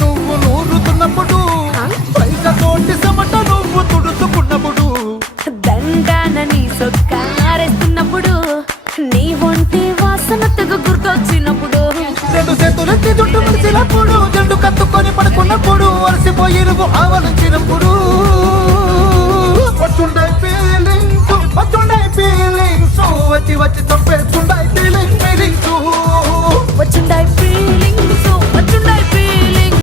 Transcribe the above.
నువ్వు నూరుతున్నప్పుడు పైక తోటి చెమట నువ్వు తుడుచుకున్నప్పుడు దండాన నీ సొక్కారేస్తున్నప్పుడు నీ ఒంటి వాసన తెగ గుర్తొచ్చినప్పుడు రెండు చేతులెత్తి జుట్టు మలిసినప్పుడు జండు కత్తుకొని పడుకున్నప్పుడు అలసిపోయి నువ్వు ఆవలించినప్పుడు వచ్చుండే ఫీలింగ్స్ వచ్చి చంపేస్తుండే ఫీలింగ్స్